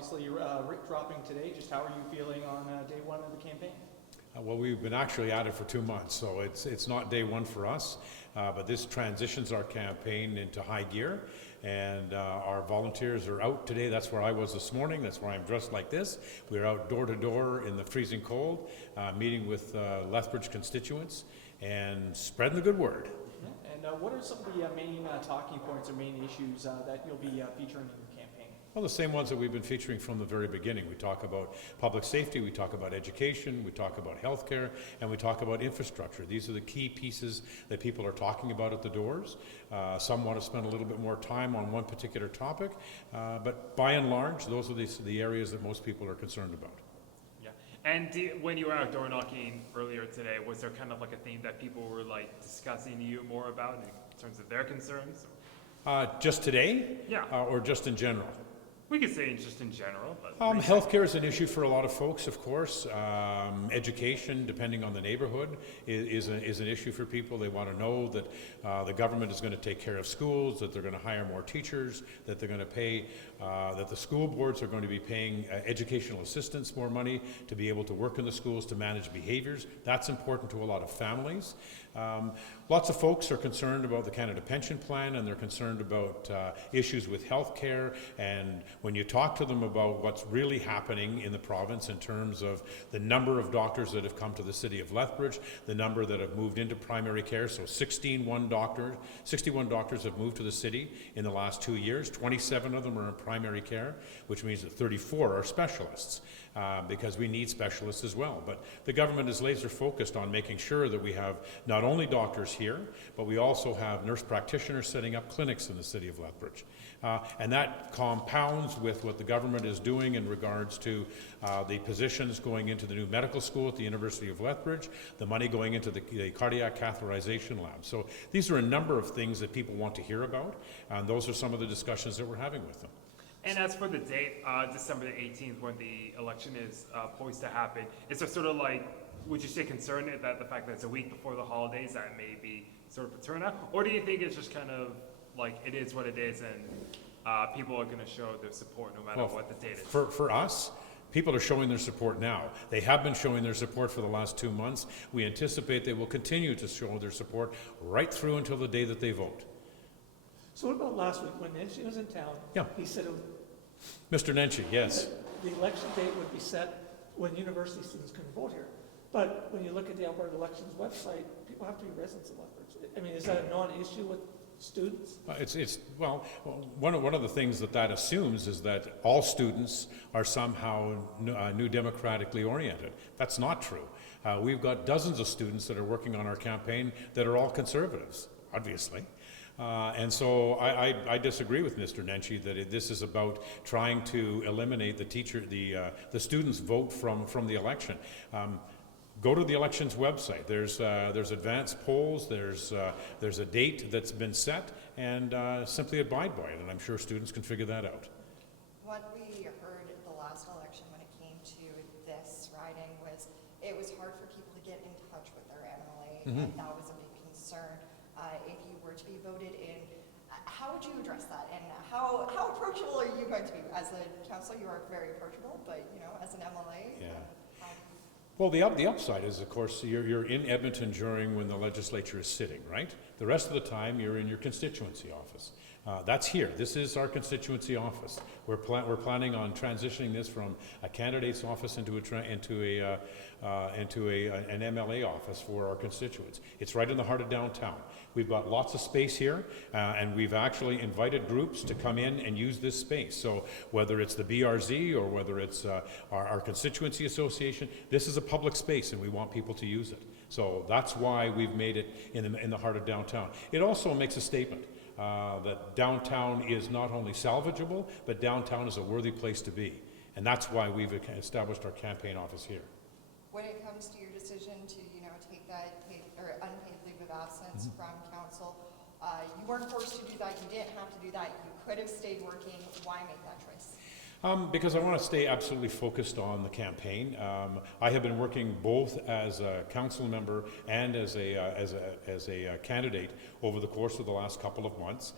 obviously Rick dropping today. Just how are you feeling on day one of the campaign? Well, we've been actually at it for 2 months, so it's not day one for us, but this transitions our campaign into high gear, and our volunteers are out today. That's where I was this morning. That's why I'm dressed like this. We're out door to door in the freezing cold, meeting with Lethbridge constituents and spreading the good word. And what are some of the main talking points or main issues that you'll be featuring in your campaign? Well, the same ones that we've been featuring from the very beginning. We talk about public safety, we talk about education, we talk about healthcare, and we talk about infrastructure. These are the key pieces that people are talking about at the doors. Some want to spend a little bit more time on one particular topic, but by and large, those are the areas that most people are concerned about. Yeah, and when you were out door knocking earlier today, was there kind of like a theme that people were like discussing to you more about in terms of their concerns? Just today? Yeah. Or just in general? We could say just in general, but healthcare is an issue for a lot of folks, of course. Education, depending on the neighborhood, is an issue for people. They want to know that the government is going to take care of schools, that they're going to hire more teachers, that they're going to pay, that the school boards are going to be paying educational assistants more money to be able to work in the schools to manage behaviors. That's important to a lot of families. Lots of folks are concerned about the Canada Pension Plan, and they're concerned about issues with health care. And when you talk to them about what's really happening in the province in terms of the number of doctors that have come to the city of Lethbridge, the number that have moved into primary care, so 61 doctors have moved to the city in the last 2 years. 27 of them are in primary care, which means that 34 are specialists. Because we need specialists as well. But the government is laser focused on making sure that we have not only doctors here, but we also have nurse practitioners setting up clinics in the city of Lethbridge. And that compounds with what the government is doing in regards to the positions going into the new medical school at the University of Lethbridge, the money going into the cardiac catheterization lab. So these are a number of things that people want to hear about, and those are some of the discussions that we're having with them. And as for the date, December the 18th, when the election is poised to happen, is there sort of like, would you say concerned that the fact that it's a week before the holidays, that may be sort of a turnout? Or do you think it's just kind of like it is what it is and people are going to show their support no matter what the date is? For us, people are showing their support now. They have been showing their support for the last 2 months. We anticipate they will continue to show their support right through until the day that they vote. So what about last week when Nenshi was in town? Yeah. He said Mr. Nenshi, yes. The election date would be set when university students couldn't vote here. But when you look at the Alberta Elections website, people have to be residents of Lethbridge. I mean, is that a non-issue with students? Well, one of the things that assumes is that all students are somehow new democratically oriented. That's not true. We've got dozens of students that are working on our campaign that are all conservatives, obviously. And so I disagree with Mr. Nenshi that this is about trying to eliminate the students' vote from the election. Go to the elections website. There's advanced polls. There's a date that's been set, and simply abide by it. And I'm sure students can figure that out. What we heard at the last election when it came to this riding was it was hard for people to get in touch with their MLA, and that was a big concern. If you were to be voted in, how would you address that? And how approachable are you going to be? As a councillor, you are very approachable, but as an MLA, Well, the upside is, of course, you're in Edmonton during when the legislature is sitting, right? The rest of the time, you're in your constituency office. That's here. This is our constituency office. We're planning on transitioning this from a candidate's office into an MLA office for our constituents. It's right in the heart of downtown. We've got lots of space here, and we've actually invited groups to come in and use this space. So whether it's the BRZ or whether it's our constituency association, this is a public space, and we want people to use it. So that's why we've made it in the heart of downtown. It also makes a statement that downtown is not only salvageable, but downtown is a worthy place to be. And that's why we've established our campaign office here. when it comes to your decision to, take that paid or unpaid leave of absence from council, you weren't forced to do that. You didn't have to do that. You could have stayed working. Why make that choice? Because I want to stay absolutely focused on the campaign. I have been working both as a council member and as a candidate over the course of the last couple of months.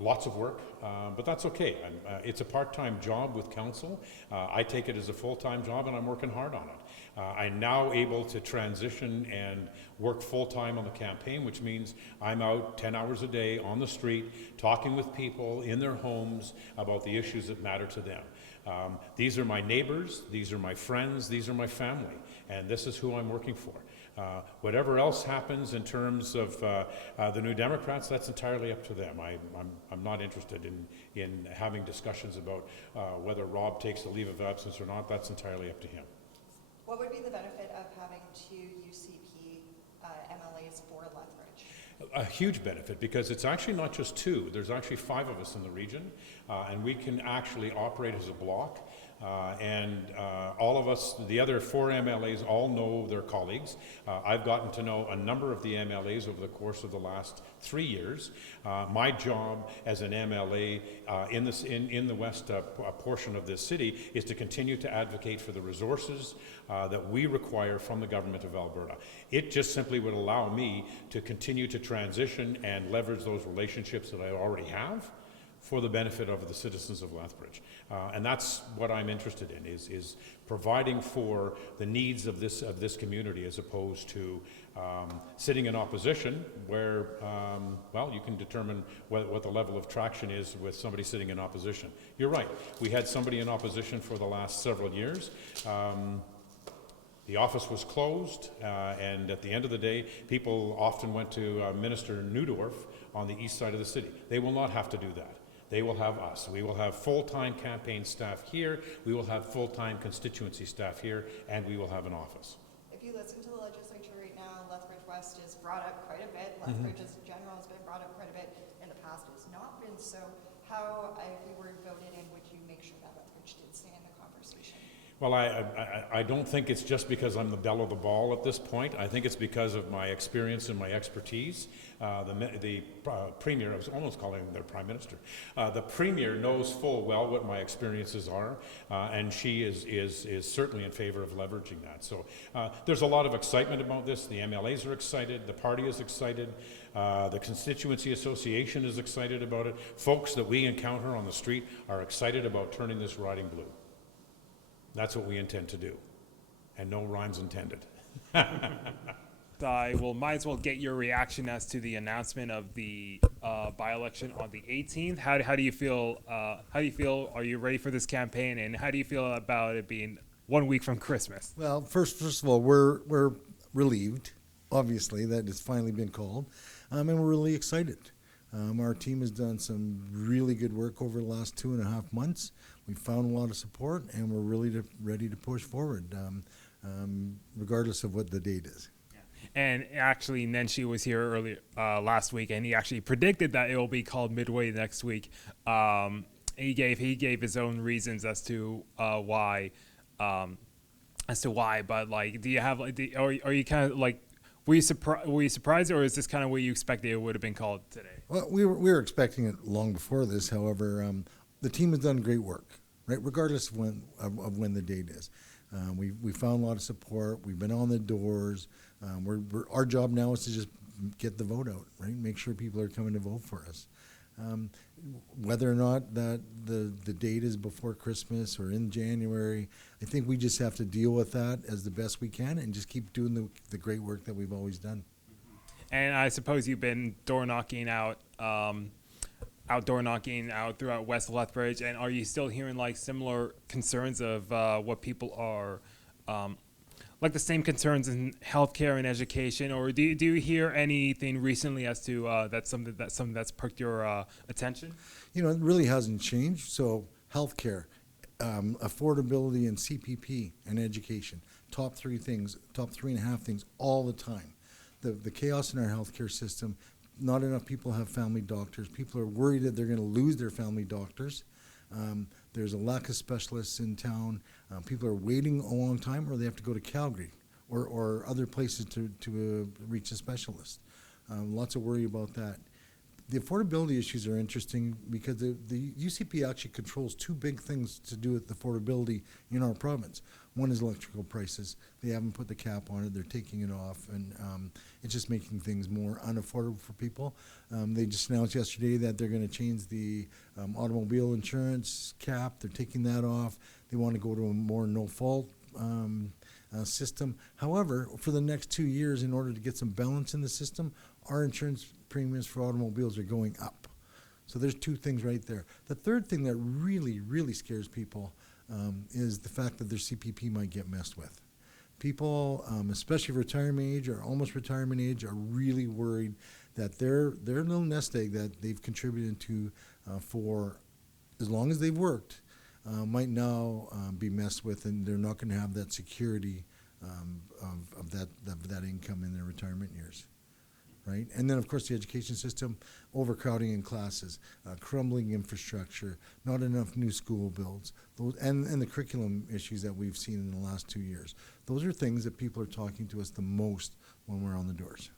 Lots of work, but that's okay. It's a part-time job with council. I take it as a full-time job, and I'm working hard on it. I'm now able to transition and work full-time on the campaign, which means I'm out 10 hours a day on the street talking with people in their homes about the issues that matter to them. These are my neighbors, these are my friends, these are my family, and this is who I'm working for. Whatever else happens in terms of the New Democrats, that's entirely up to them. I'm not interested in having discussions about whether Rob takes the leave of absence or not. That's entirely up to him. What would be the benefit of having two UCP MLAs for Lethbridge? A huge benefit, because it's actually not just two. There's actually 5 of us in the region, and we can actually operate as a block. All of us, the other 4 MLAs, all know their colleagues. I've gotten to know a number of the MLAs over the course of the last 3 years. My job as an MLA in the west portion of this city is to continue to advocate for the resources that we require from the government of Alberta. It just simply would allow me to continue to transition and leverage those relationships that I already have for the benefit of the citizens of Lethbridge. And that's what I'm interested in, is providing for the needs of this community, as opposed to sitting in opposition where, well, you can determine what the level of traction is with somebody sitting in opposition. You're right, we had somebody in opposition for the last several years. The office was closed, and at the end of the day, people often went to Minister Neudorf on the east side of the city. They will not have to do that. They will have us. We will have full-time campaign staff here, we will have full-time constituency staff here, and we will have an office. If you listen to the legislature right now, Lethbridge West is brought up quite a bit. Lethbridge as in general has been brought up quite a bit. In the past, it's not been so. How, if you were voted in, would you make sure that Lethbridge did stay in the conversation? Well, I don't think it's just because I'm the belle of the ball at this point. I think it's because of my experience and my expertise. The Premier, I was almost calling him the Prime Minister, the Premier knows full well what my experiences are, and she is certainly in favor of leveraging that. So there's a lot of excitement about this. The MLAs are excited, the party is excited, the Constituency Association is excited about it. Folks that we encounter on the street are excited about turning this riding blue. That's what we intend to do, and no rhymes intended. I will might as well get your reaction as to the announcement of the by-election on the 18th. How do you feel? How do you feel? Are you ready for this campaign? And how do you feel about it being 1 week from Christmas? Well, first of all, we're relieved, obviously, that it's finally been called, and we're really excited. Our team has done some really good work over the last 2.5 months. We've found a lot of support, and we're really ready to push forward, regardless of what the date is. And actually, Nenshi was here earlier last week, and he actually predicted that it will be called midway next week. He gave his own reasons as to why. But like, do you have like, are you kind of like? Were you surprised, or is this kind of what you expected it would have been called today? Well, we were expecting it long before this. However, the team has done great work, right? Regardless of when the date is, we found a lot of support. We've been on the doors. Our job now is to just get the vote out, right? Make sure people are coming to vote for us. Whether or not that the date is before Christmas or in January, I think we just have to deal with that as the best we can and just keep doing the great work that we've always done. And I suppose you've been outdoor knocking out throughout West Lethbridge. And are you still hearing like similar concerns of what people are like the same concerns in healthcare and education, or do you hear anything recently as to that's something that's perked your attention? You know, it really hasn't changed. So healthcare, affordability, and CPP and education, top 3.5 things all the time. The chaos in our healthcare system. Not enough people have family doctors. People are worried that they're going to lose their family doctors. There's a lack of specialists in town. People are waiting a long time, or they have to go to Calgary or other places to reach a specialist. Lots of worry about that. The affordability issues are interesting because the UCP actually controls two big things to do with affordability in our province. One is electrical prices. They haven't put the cap on it. They're taking it off, and it's just making things more unaffordable for people. They just announced yesterday that they're going to change the automobile insurance cap. They're taking that off. They want to go to a more no-fault system. However, for the next 2 years, in order to get some balance in the system, our insurance premiums for automobiles are going up. So there's two things right there. The third thing that really, really scares people is the fact that their CPP might get messed with. People, especially retirement age or almost retirement age, are really worried that their little nest egg that they've contributed to for as long as they've worked might now be messed with, and they're not going to have that security of that income in their retirement years. Right? And then, of course, the education system, overcrowding in classes, crumbling infrastructure, not enough new school builds, and the curriculum issues that we've seen in the last 2 years. Those are things that people are talking to us the most when we're on the doors.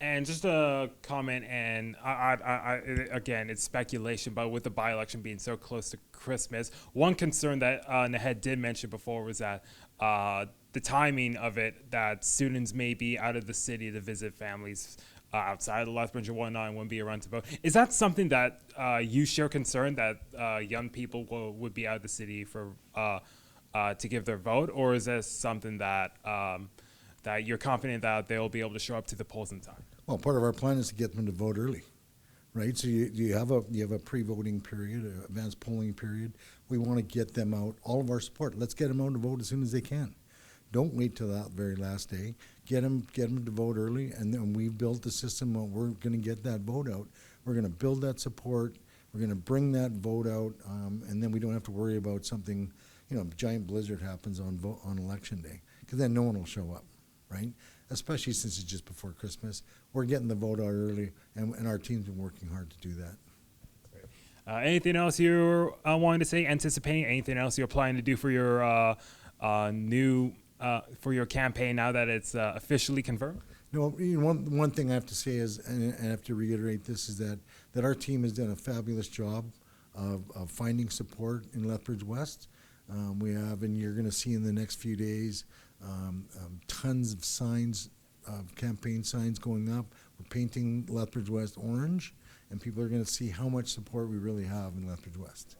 And just a comment, and I again, it's speculation, but with the by-election being so close to Christmas, one concern that Nahed did mention before was that the timing of it, that students may be out of the city to visit families outside of Lethbridge and whatnot, and wouldn't be around to vote. Is that something that you share concern that young people would be out of the city for to give their vote, or is this something that that you're confident that they'll be able to show up to the polls in time? Well, part of our plan is to get them to vote early, right? So you have a pre-voting period, an advanced polling period. We want to get them out, all of our support. Let's get them out to vote as soon as they can. Don't wait till that very last day. Get them to vote early, and then we've built the system where we're going to get that vote out. We're going to build that support. We're going to bring that vote out, and then we don't have to worry about something, giant blizzard happens on election day, because then no one will show up, right? Especially since it's just before Christmas. We're getting the vote out early, and our team's been working hard to do that. Anything else you're wanting to say, anticipating? Anything else you're planning to do for your for your campaign now that it's officially confirmed? No, one thing I have to say is, and I have to reiterate this, is that our team has done a fabulous job of finding support in Lethbridge West. We have, and you're going to see in the next few days, tons of signs, campaign signs going up. We're painting Lethbridge West orange, and people are going to see how much support we really have in Lethbridge West.